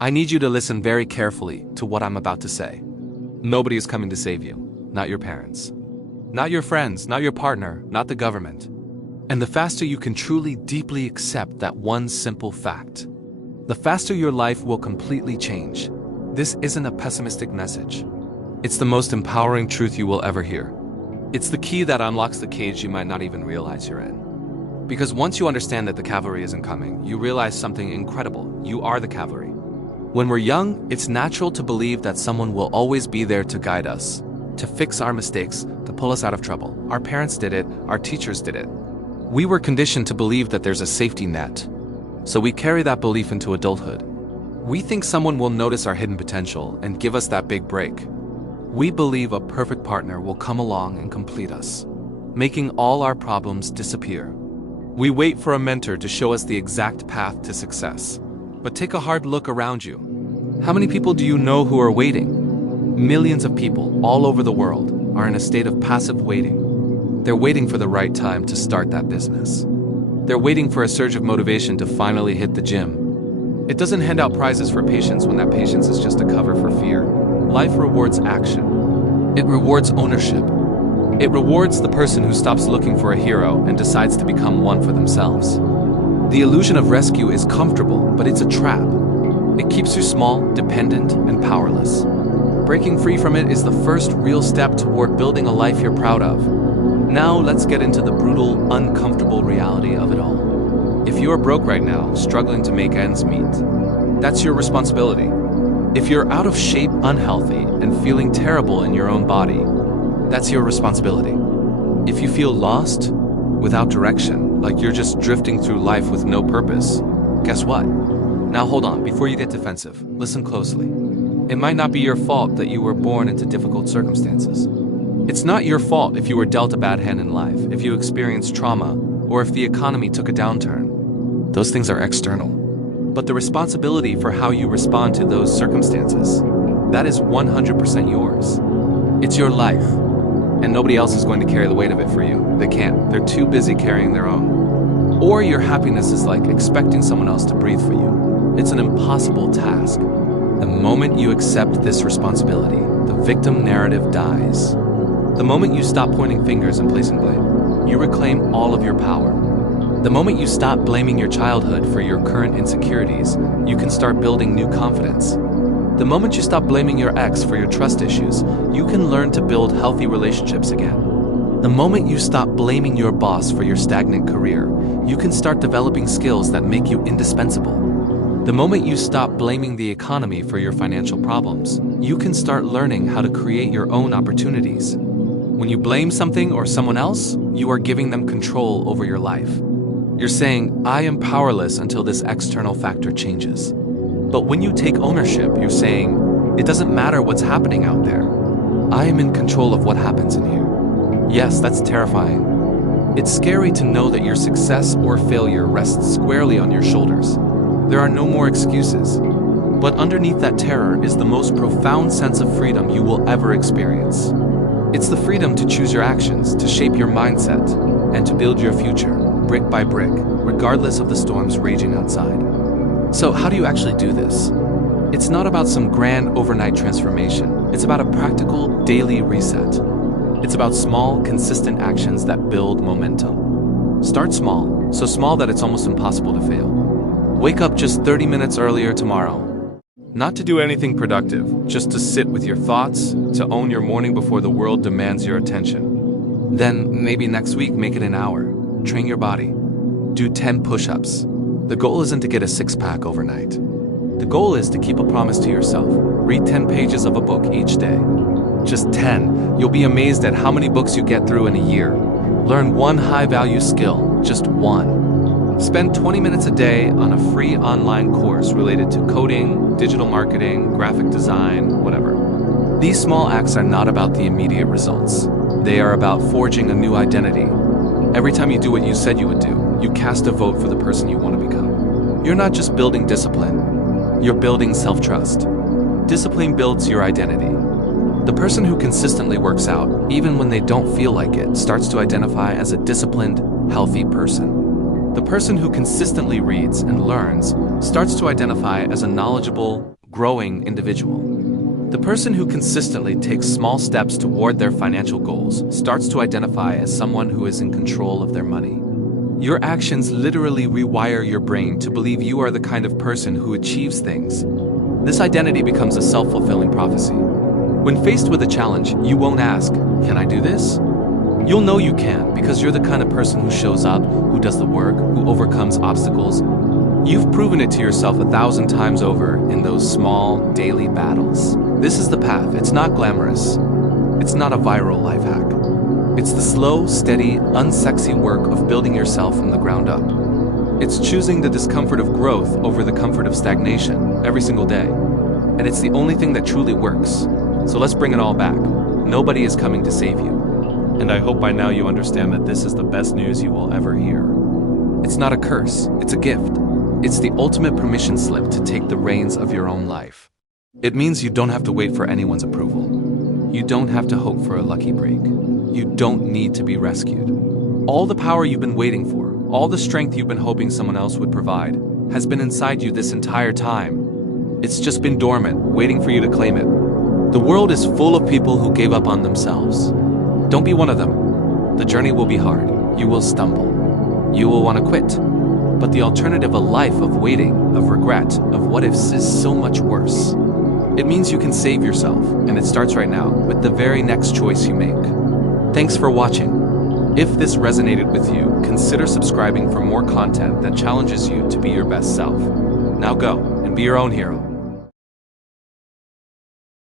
I need you to listen very carefully to what I'm about to say. Nobody is coming to save you, not your parents, not your friends, not your partner, not the government. And the faster you can truly deeply accept that one simple fact, the faster your life will completely change. This isn't a pessimistic message. It's the most empowering truth you will ever hear. It's the key that unlocks the cage you might not even realize you're in. Because once you understand that the cavalry isn't coming, you realize something incredible. You are the cavalry. When we're young, it's natural to believe that someone will always be there to guide us, to fix our mistakes, to pull us out of trouble. Our parents did it, our teachers did it. We were conditioned to believe that there's a safety net. So we carry that belief into adulthood. We think someone will notice our hidden potential and give us that big break. We believe a perfect partner will come along and complete us, making all our problems disappear. We wait for a mentor to show us the exact path to success. But take a hard look around you. How many people do you know who are waiting? Millions of people all over the world are in a state of passive waiting. They're waiting for the right time to start that business. They're waiting for a surge of motivation to finally hit the gym. It doesn't hand out prizes for patience when that patience is just a cover for fear. Life rewards action. It rewards ownership. It rewards the person who stops looking for a hero and decides to become one for themselves. The illusion of rescue is comfortable, but it's a trap. It keeps you small, dependent, and powerless. Breaking free from it is the first real step toward building a life you're proud of. Now let's get into the brutal, uncomfortable reality of it all. If you are broke right now, struggling to make ends meet, that's your responsibility. If you're out of shape, unhealthy, and feeling terrible in your own body, that's your responsibility. If you feel lost, without direction, like you're just drifting through life with no purpose, guess what? Now hold on, before you get defensive, listen closely. It might not be your fault that you were born into difficult circumstances. It's not your fault if you were dealt a bad hand in life, if you experienced trauma, or if the economy took a downturn. Those things are external. But the responsibility for how you respond to those circumstances, that is 100% yours. It's your life. And nobody else is going to carry the weight of it for you. They can't. They're too busy carrying their own. Or your happiness is like expecting someone else to breathe for you. It's an impossible task. The moment you accept this responsibility, the victim narrative dies. The moment you stop pointing fingers and placing blame, you reclaim all of your power. The moment you stop blaming your childhood for your current insecurities, you can start building new confidence. The moment you stop blaming your ex for your trust issues, you can learn to build healthy relationships again. The moment you stop blaming your boss for your stagnant career, you can start developing skills that make you indispensable. The moment you stop blaming the economy for your financial problems, you can start learning how to create your own opportunities. When you blame something or someone else, you are giving them control over your life. You're saying, I am powerless until this external factor changes. But when you take ownership, you're saying, it doesn't matter what's happening out there. I am in control of what happens in here. Yes, that's terrifying. It's scary to know that your success or failure rests squarely on your shoulders. There are no more excuses. But underneath that terror is the most profound sense of freedom you will ever experience. It's the freedom to choose your actions, to shape your mindset, and to build your future, brick by brick, regardless of the storms raging outside. So how do you actually do this? It's not about some grand overnight transformation. It's about a practical daily reset. It's about small, consistent actions that build momentum. Start small, so small that it's almost impossible to fail. Wake up just 30 minutes earlier tomorrow. Not to do anything productive, just to sit with your thoughts, to own your morning before the world demands your attention. Then, maybe next week, make it an hour. Train your body. Do 10 push-ups. The goal isn't to get a six-pack overnight. The goal is to keep a promise to yourself. Read 10 pages of a book each day. Just 10. You'll be amazed at how many books you get through in a year. Learn one high-value skill, just one. Spend 20 minutes a day on a free online course related to coding, digital marketing, graphic design, whatever. These small acts are not about the immediate results. They are about forging a new identity. Every time you do what you said you would do, you cast a vote for the person you want to become. You're not just building discipline, you're building self-trust. Discipline builds your identity. The person who consistently works out, even when they don't feel like it, starts to identify as a disciplined, healthy person. The person who consistently reads and learns starts to identify as a knowledgeable, growing individual. The person who consistently takes small steps toward their financial goals starts to identify as someone who is in control of their money. Your actions literally rewire your brain to believe you are the kind of person who achieves things. This identity becomes a self-fulfilling prophecy. When faced with a challenge, you won't ask, "Can I do this?" You'll know you can because you're the kind of person who shows up, who does the work, who overcomes obstacles. You've proven it to yourself 1,000 times over in those small, daily battles. This is the path. It's not glamorous. It's not a viral life hack. It's the slow, steady, unsexy work of building yourself from the ground up. It's choosing the discomfort of growth over the comfort of stagnation every single day. And it's the only thing that truly works. So let's bring it all back. Nobody is coming to save you. And I hope by now you understand that this is the best news you will ever hear. It's not a curse, it's a gift. It's the ultimate permission slip to take the reins of your own life. It means you don't have to wait for anyone's approval. You don't have to hope for a lucky break. You don't need to be rescued. All the power you've been waiting for, all the strength you've been hoping someone else would provide, has been inside you this entire time. It's just been dormant, waiting for you to claim it. The world is full of people who gave up on themselves. Don't be one of them. The journey will be hard. You will stumble. You will want to quit. But the alternative, a life of waiting, of regret, of what ifs, is so much worse. It means you can save yourself, and it starts right now with the very next choice you make. Thanks for watching. If this resonated with you, consider subscribing for more content that challenges you to be your best self. Now go and be your own hero.